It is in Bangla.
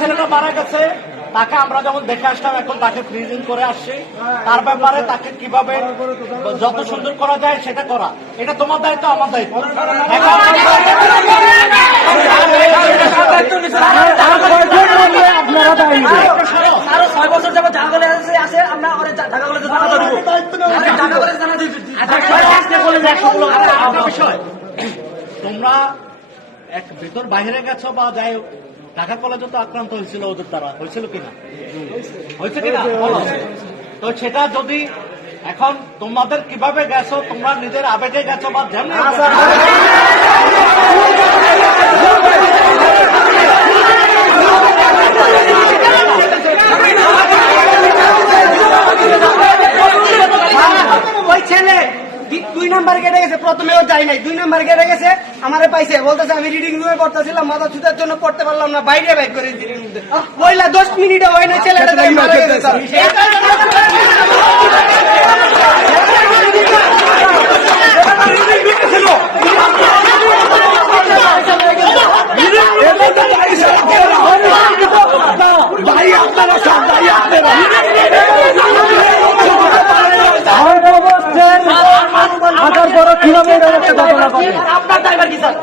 ছেলেটা মারা গেছে তাকে আমরা যেমন দেখে আসলাম, এখন তাকে ফ্রিজিং করে আসছি। তার ব্যাপারে তাকে কিভাবে যত সুন্দর করা যায় সেটা করা, এটা তোমার দায়িত্ব, আমার দায়িত্ব। আরো 6 বছর যাবত ঢাকা কলেজে আছে, আমরা ঢাকা কলেজে বিষয় তোমরা এক ভিতর বাইরে গেছো বা যাই হোক, ঢাকা কলেজে তো আক্রান্ত হয়েছিল ওদের দ্বারা, হয়েছিল কিনা? হয়েছে কিনা? তো সেটা যদি এখন তোমাদের কিভাবে গেছো, তোমরা নিজের আবেগে গেছো বা যেমন ওই ছেলে 2 নাম্বার গেটে গেছে, প্রথমেও যাই নাই, 2 নাম্বার গেটে গেছে, আমারে পাইছে, বলতেছে আমি রিডিং রুমে পড়তেছিলাম, মাথা ছুতার জন্য পড়তে পারলাম না, বাইরে বাইর করে দিলেন। পয়লা 10 মিনিটে হয় না, ছেলেটা মারা গেছে। কিভাবে আপনার ড্রাইভার কি স্যার?